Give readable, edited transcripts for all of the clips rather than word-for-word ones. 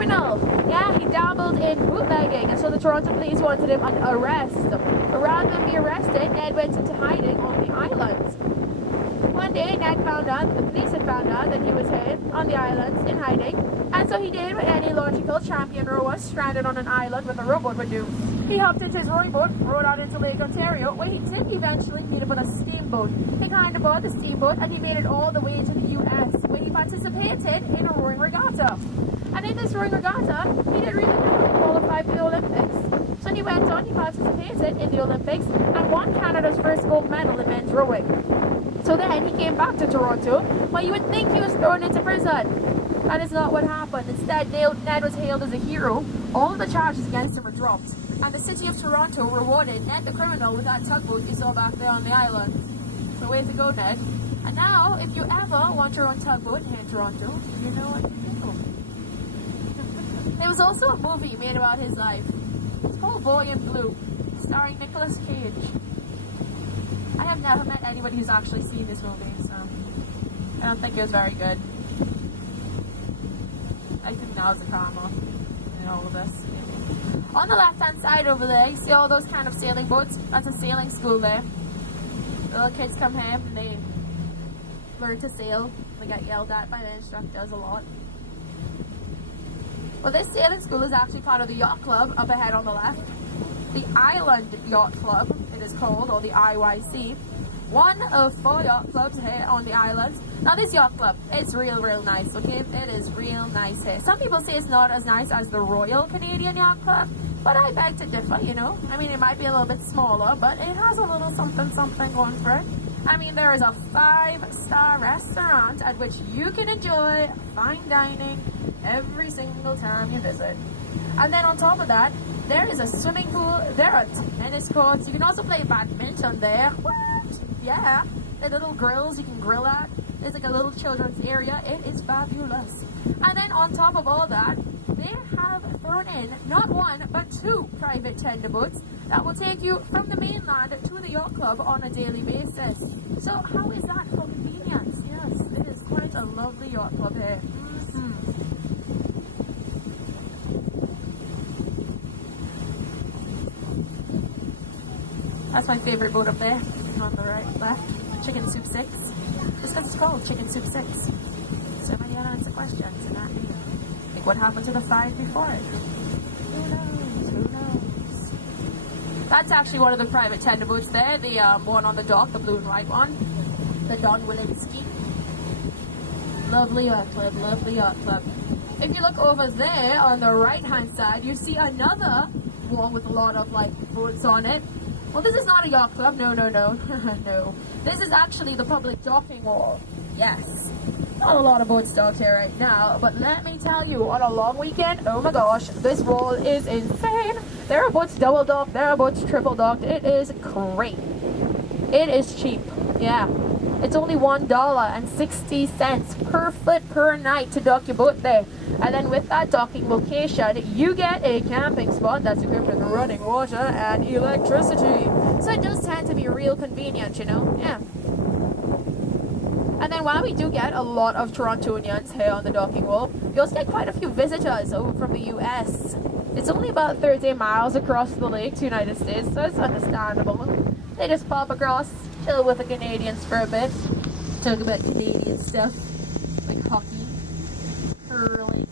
criminal. Yeah, he dabbled in bootlegging, and so the Toronto police wanted him under arrest. But rather than be arrested, Ned went into hiding on the island. One day, Ned found out, the police had found out that he was hid on the island in hiding, and so he did what any logical champion rower stranded on an island with a rowboat would do. He hopped into his rowing boat, rowed out into Lake Ontario, where he did eventually meet up on a steamboat. He climbed aboard the steamboat and he made it all the way to the US, where he participated in a rowing regatta. And in this rowing regatta, he did really well. He qualified for the Olympics. So he went on, he participated in the Olympics and won Canada's first gold medal in men's rowing. So then he came back to Toronto, but you would think he was thrown into prison. That is not what happened. Instead, Ned was hailed as a hero. All of the charges against him were dropped, and the city of Toronto rewarded Ned the criminal with that tugboat you saw back there on the island. So way to go, Ned. And now, if you ever want your own tugboat here in Toronto, you know what to do. There was also a movie made about his life. It's called Boy in Blue, starring Nicolas Cage. I have never met anybody who's actually seen this movie, so I don't think it was very good. I think that was the karma in all of this. On the left-hand side over there, you see all those kind of sailing boats. That's a sailing school there. Little kids come here and they learn to sail. They get yelled at by the instructors a lot. Well, this sailing school is actually part of the yacht club up ahead on the left. The Island Yacht Club, it is called, or the IYC. One of 4 yacht clubs here on the island. Now this yacht club, it's real nice, okay? It is real nice here. Some people say it's not as nice as the Royal Canadian Yacht Club, but I beg to differ, you know? I mean, it might be a little bit smaller, but it has a little something going for it. I mean, there is a 5-star restaurant at which you can enjoy fine dining every single time you visit. And then on top of that, there is a swimming pool, there are tennis courts, you can also play badminton there. What? Yeah, the little grills you can grill at. There's like a little children's area. It is fabulous. And then on top of all that, they have thrown in not 1 but 2 private tender boats that will take you from the mainland to the yacht club on a daily basis. So how is that for convenience? Yes, it is quite a lovely yacht club here. That's my favorite boat up there, on the left. Chicken Soup 6. Just because it's called Chicken Soup 6. So many unanswered questions in that name. Like what happened to the 5 before it? Who knows? That's actually one of the private tender boats there. The one on the dock, the blue and white one. The Don Wilinski. Lovely yacht club, lovely yacht club. If you look over there on the right hand side, you see another wall with a lot of like boats on it. Well, this is not a yacht club. No. No. This is actually the public docking wall. Yes. Not a lot of boats docked here right now, but let me tell you, on a long weekend, oh my gosh, this wall is insane. There are boats double docked, there are boats triple docked. It is great. It is cheap. Yeah. It's only $1.60 per foot per night to dock your boat there. And then with that docking location, you get a camping spot that's equipped with running water and electricity. So it does tend to be real convenient, you know? Yeah. And then while we do get a lot of Torontonians here on the docking wall, we also get quite a few visitors over from the US. It's only about 30 miles across the lake to the United States, so it's understandable. They just pop across, chill with the Canadians for a bit, talk about Canadian stuff, like hockey, hurling.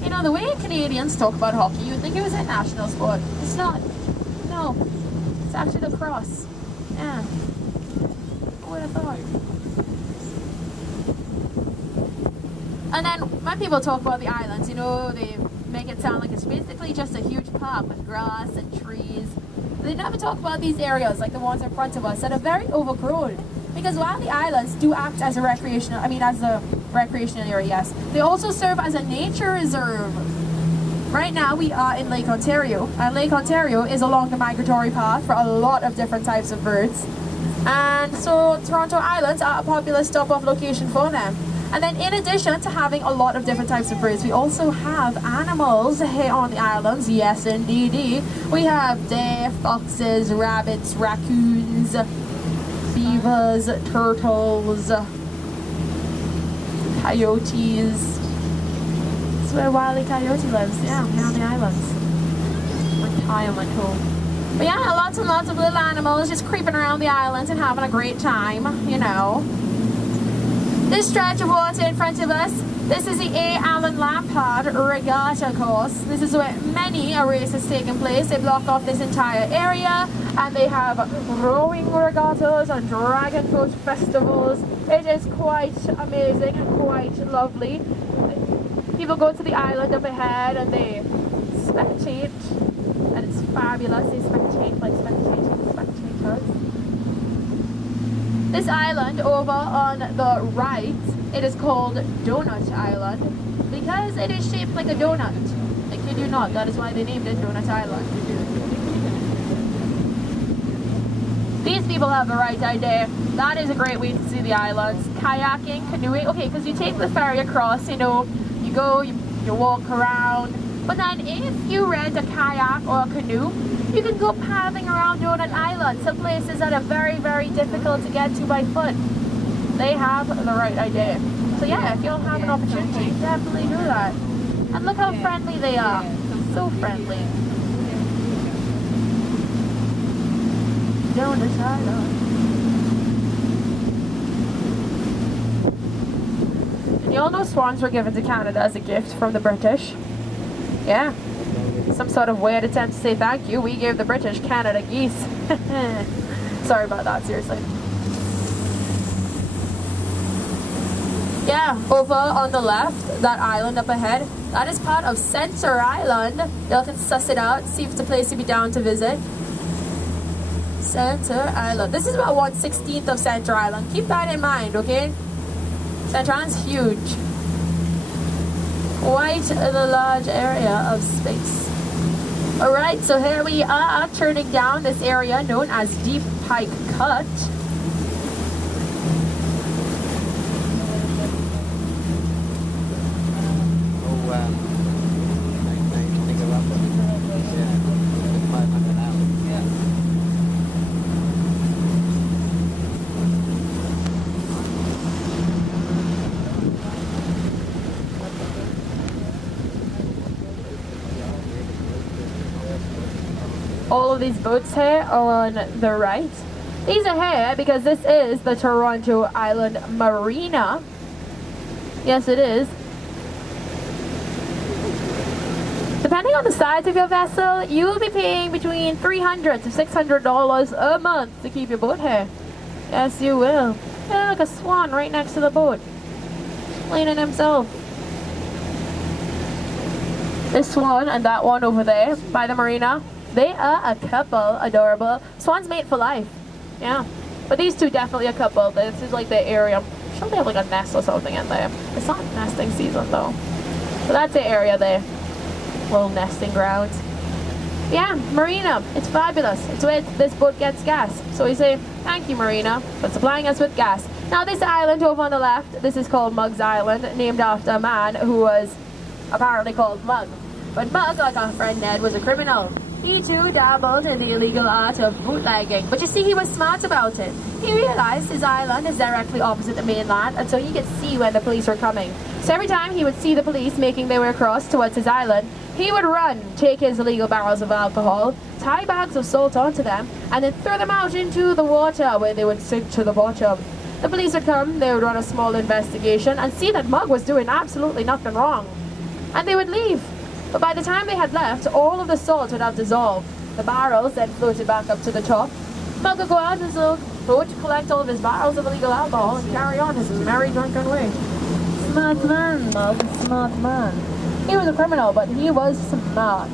You know, the way Canadians talk about hockey, you would think it was a national sport. It's not. No. It's actually lacrosse. Yeah. Who would have thought? And then when people talk about the islands, you know, they make it sound like it's basically just a huge park with grass and trees. They never talk about these areas like the ones in front of us that are very overgrown. Because while the islands do act as a recreational area, yes, they also serve as a nature reserve. Right now we are in Lake Ontario, and Lake Ontario is along the migratory path for a lot of different types of birds. And so Toronto Islands are a popular stop-off location for them. And then in addition to having a lot of different types of birds, we also have animals here on the islands. Yes, indeedy. We have deer, foxes, rabbits, raccoons, beavers, turtles. coyotes. That's where Wile E. Coyote lives, yeah, here on the islands. Retirement home. But yeah, lots and lots of little animals just creeping around the islands and having a great time, you know. This stretch of water in front of us, this is the A. Allen Lampard Regatta course. This is where many a race has taken place. They block off this entire area and they have rowing regattas and dragon boat festivals. It is quite amazing and quite lovely. People go to the island up ahead and they spectate, and it's fabulous. They spectate like spectators. This island over on the right, it is called Donut Island because it is shaped like a donut. I kid you not, that is why they named it Donut Island. These people have the right idea. That is a great way to see the islands. Kayaking, canoeing, okay, because you take the ferry across, you know, you go, you walk around, but then if you rent a kayak or a canoe, you can go paddling around Donut Island, some places that are very, very difficult to get to by foot. They have the right idea. So yeah, if you'll have an opportunity, definitely do that. And look how friendly they are. So friendly. Donut Island. And you all know swans were given to Canada as a gift from the British. Yeah. Some sort of weird attempt to say thank you. We gave the British Canada geese. Sorry about that, seriously. Yeah, over on the left, that island up ahead, that is part of Center Island. Y'all can suss it out, see if it's a place you'd be down to visit. Center Island. This is about 1/16 of Center Island. Keep that in mind, okay? Center Island's huge. Quite a large area of space. Alright, so here we are turning down this area known as Deep Pike Cut. All of these boats here on the right, these are here because this is the Toronto Island Marina. Yes, it is. Depending on the size of your vessel, you will be paying between $300 to $600 a month to keep your boat here. Yes, you will. Yeah, look, a swan right next to the boat, cleaning himself. This swan and that one over there by the marina, they are a couple, adorable. Swans mate for life. Yeah. But these two definitely a couple. This is like the area. I'm sure they have like a nest or something in there. It's not nesting season though. So that's the area there. Little nesting grounds. Yeah, marina. It's fabulous. It's where this boat gets gas. So we say, thank you marina for supplying us with gas. Now this island over on the left, this is called Mug's Island, named after a man who was apparently called Mug. But Mug, like our friend Ned, was a criminal. He too dabbled in the illegal art of bootlegging, but you see he was smart about it. He realized his island is directly opposite the mainland, and so he could see when the police were coming. So every time he would see the police making their way across towards his island, he would run, take his illegal barrels of alcohol, tie bags of salt onto them, and then throw them out into the water where they would sink to the bottom. The police would come, they would run a small investigation, and see that Mug was doing absolutely nothing wrong. And they would leave. But by the time they had left, all of the salt would have dissolved. The barrels then floated back up to the top. Mug would go out his little boat, collect all of his barrels of illegal alcohol, and carry on his merry drunken way. Smart man, Mug, smart man. He was a criminal, but he was smart.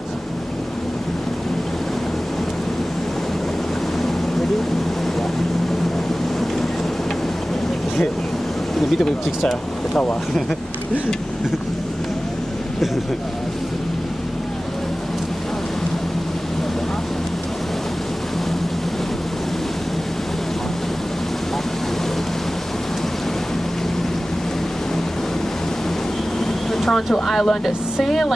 Video picture, ketawa. Toronto Island sailing.